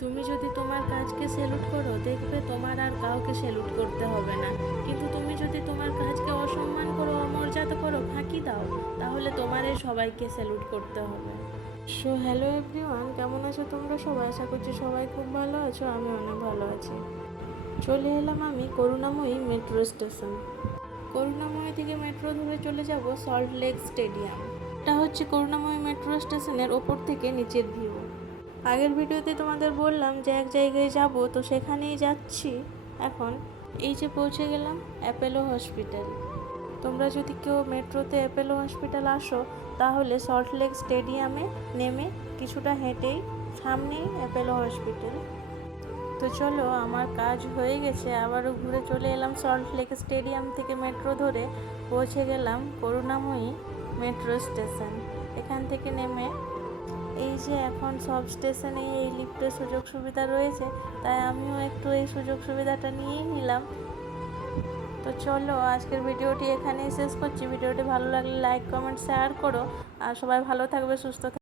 তুমি যদি তোমার কাজকে স্যালুট করো, দেখবে তোমার আর কাউকে স্যালুট করতে হবে না। কিন্তু তুমি যদি তোমার কাজকে অসম্মান করো, অমর্যাদা করো, ফাঁকি দাও, তাহলে তোমারই সবাইকে স্যালুট করতে হবে। সো হ্যালো এভরিওয়ান, কেমন আছো তোমরা সবাই? আশা করছি সবাই খুব ভালো আছো, আমি অনেক ভালো আছি। চলে এলাম আমি করুণাময়ী মেট্রো স্টেশন। করুণাময়ী থেকে মেট্রো ধরে চলে যাব সল্ট লেক স্টেডিয়াম। এটা হচ্ছে করুণাময়ী মেট্রো স্টেশনের ওপর থেকে নিচের ভিউ। আগের ভিডিওতে তোমাদের বললাম যে এক জায়গায় যাব, তো সেখানেই যাচ্ছি এখন। এই যে পৌঁছে গেলাম অ্যাপেলো হসপিটাল। তোমরা যদি কেউ মেট্রোতে অ্যাপেলো হসপিটাল আসো, তাহলে সল্ট লেক স্টেডিয়ামে নেমে কিছুটা হেঁটেই সামনেই অ্যাপেলো হসপিটাল। তো চলো, আমার কাজ হয়ে গেছে, আবারও ঘুরে চলে এলাম সল্ট লেক স্টেডিয়াম থেকে মেট্রো ধরে পৌঁছে গেলাম করুণাময়ী মেট্রো স্টেশন। এখান থেকে নেমে এই যে এখন সব স্টেশনে এই লিফটের সুযোগ সুবিধা রয়েছে, তাই আমিও একটু এই সুযোগ সুবিধাটা নিয়েই নিলাম। তো চলো, আজকের ভিডিওটি এখানেই শেষ করছি। ভিডিওটি ভালো লাগলে লাইক, কমেন্ট, শেয়ার করো। আর সবাই ভালো থাকবে, সুস্থ থাকবে।